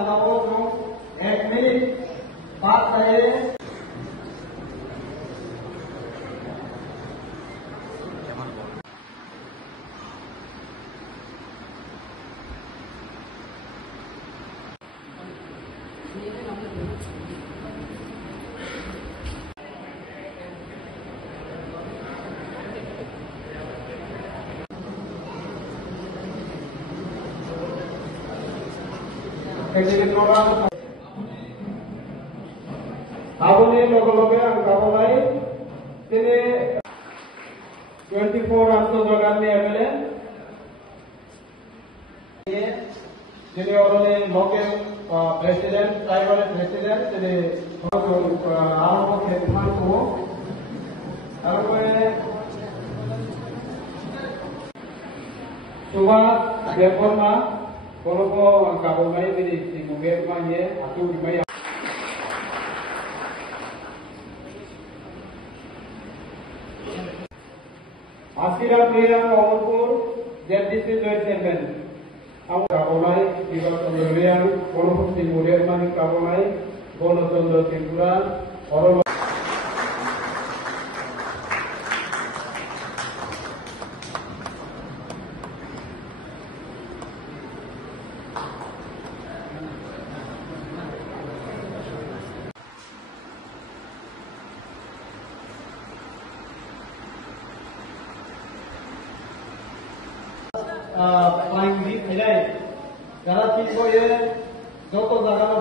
खालामनांगौ जों 1 मिनिट बाद जायो Aboni logo ang kabalay tini 24 hours jogan ni abele jadi orang local president tribal president jadi alam ke teman ko arwe suwa beforma Koloko ang kabalay ini di mungkin manye atau di maya Asira Priya Kamalpur, ZDC Joint Chairman. Ang kabalay, Iba Tondorian, Kolopur Timurian Mani Kabalay, Bono Tondo Timpuran, Oro flying deep hilai jara tinko ye joto jaga lo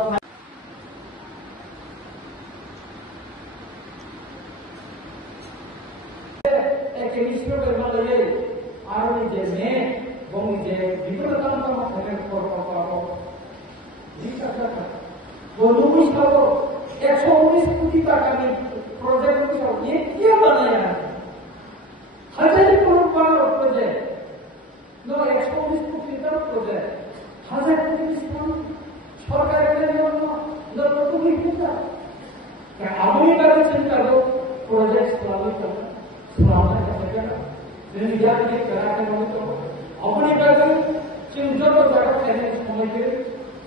ekenisto bermala ye aroni je me bomu je bibro tanto theke ko bisa kata bonus karo 119 কোটি টাকা में प्रोजेक्ट को ये क्या बनाया है 1000 करोड़ का project No, expose to filter project. Hazard to this one. Sorry, no, to be filter. Abhi baru cinta do project selalu tu, selalu kerja. Jadi dia ni kerana kamu tu. Abhi baru cinta do jaga kerja semua itu.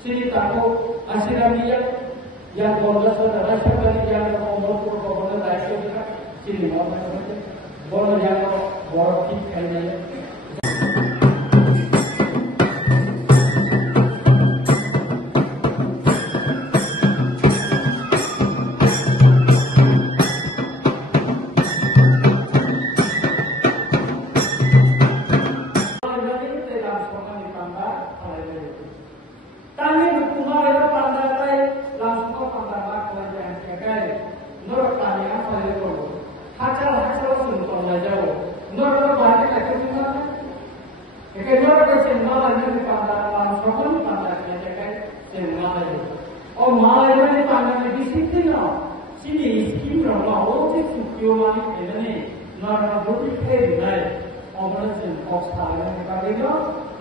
Sini tahu asiran dia yang bolas atau rasa kali yang mau berkorban rasa juga. Sini mana saja. Bolas yang borak kerja.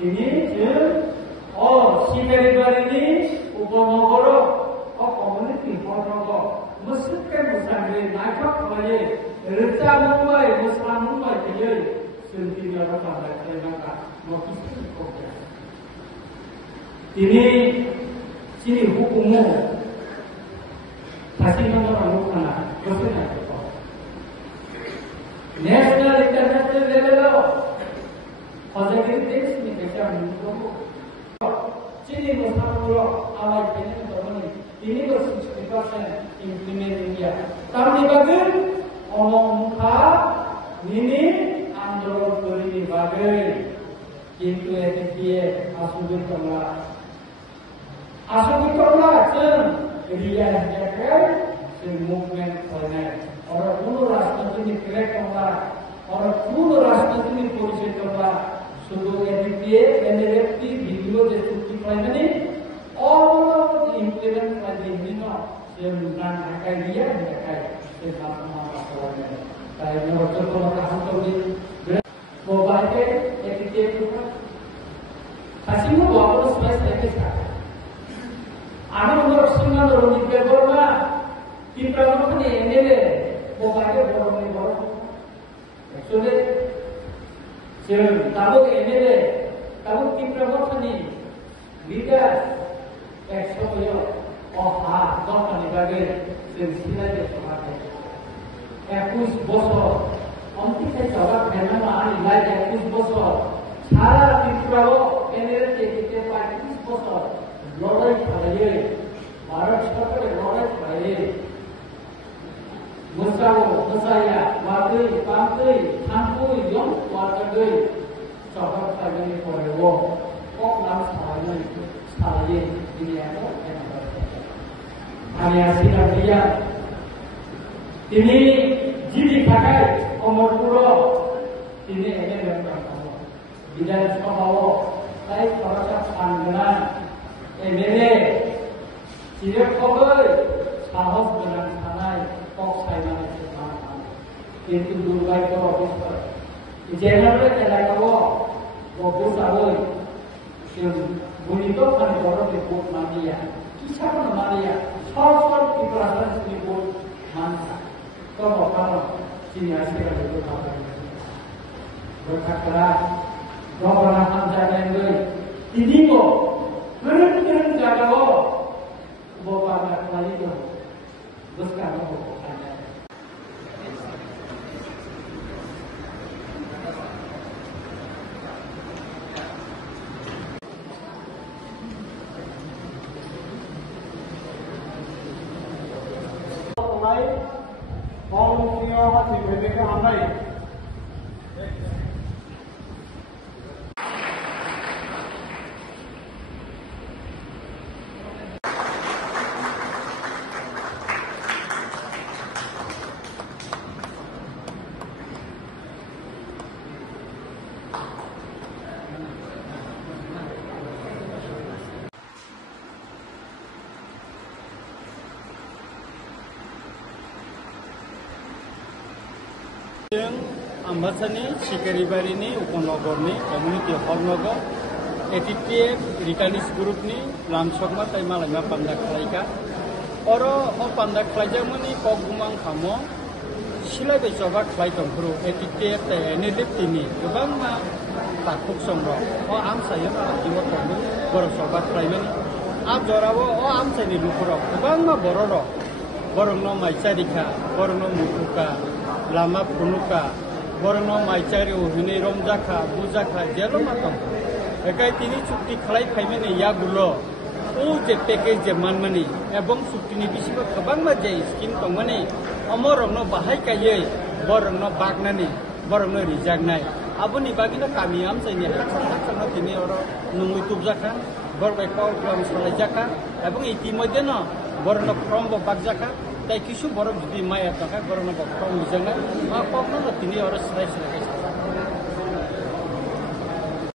Ini je, si beri ini upamogoro, community fotogo, musibkan musangre, nakak baye, reca Mumbai, muslim Mumbai je, sendiri apa pada kerana mokisi kokya. Ini sini hukummu, kasih nama orang mana, betul tak? National international level. Positive things ni kerja menunggu. Sini bersama awal ini terbangun. Ini bersifat implement India. Kami bagian omong muka ini androl beri bagian. কিন্তু এদিকে আসুবির তোমরা রিয়া জায়গায় সেই মুভমেন্ট হয় না আর কোন রাস্তা তুমি ক্রেক তোমরা আর কোন রাস্তা তুমি পরিচয় তোমরা শুধু এদিকে এনএফটি ভিডিও যে চুক্তি হয় মানে all implement by the minimum যে নাম ঢাকায় দিয়ে ঢাকায় সেই নাম মাত্রা তাই অর্থ কোনো কাজ করবে মোবাইলে এদিকে Kasih mu bawa plus lagi sekarang. Ada untuk singa dorong di berkorba, kita orang ni ini mobilnya dorong ni dorong. Actually, tahu ini tahu kita orang ni, lihat একসময় অহা দশটানি বাগে जों सिनायनो थाङाखै 21 বছর অন্তিমে জবাব মেলানো আনি লাইক 21 বছর সারা ত্রিপুরাও এনের থেকে 35 বছর লড়াই খাইয়ে ভারত সরকারের লড়াই খাইয়ে মোসাও মোসাইয়া ওয়াদৈ পামदै থানপুই ইয়ং ওয়াদৈ জবাব খাইয়ে পড়েও কক নাম সারাইয়ে দুনিয়াও আমি আসিলাম দিয়া তিনি যিনি থাকায় অমরপুর তিনি এনে বিধান সভাও তাই খরচা সানগোনাं এমএলএ চিরকবৈ সাহস গোনাं थानाय কক সাইনাनै কিন্তু দুর্ভাগ্য অবস্থা জেনারেল এলাকাও গবসাबै जों বলিতো মানে বড় রিপোর্ট মানিয়া কিসানো মানিয়া সব প্রিপারেশন রিপোর্ট মানসা তো বকানো চিনি আসে গেলে তো ভালো berkata gobana hamzah ngai ini ko keren jaga lo bawa anak lagi ko besar lo volunteer hati bhedeke amrai Ambasani Sikaribari ni Uponogor ni community hall nogo ATTF Rikanis group ni Lamsokma taima lama pandak khlaika oro o pandak khlaijamani pogumang khamo silai besoba khlai tongkru ATTF ta enedip tini gobangma takuk somro o amsayo akiwa tondu bor soba khlaimani ab jorabo o amsani lukuro gobangma bororo borongno maicharika borongno mukuka lama punuka borno maicari uhini romjaka bujaka jelo matang ekai tini chukti khlai khaimene yagulo o je package je manmani ebong chukti ni bisigo khabangma je scheme tongmani amorongno bahai kaiye borongno bagnani borongno rijagnai aboni bagina kami amsaini haksan tini oro nungui tubjaka borbai paul from salajaka ebong itimodde no borno from bagjaka তাই কিছু বড় যদি মায়া টাকা করোনা বা কম বুঝে না মা কখনো তিনি ওরা সেলাই সেলাই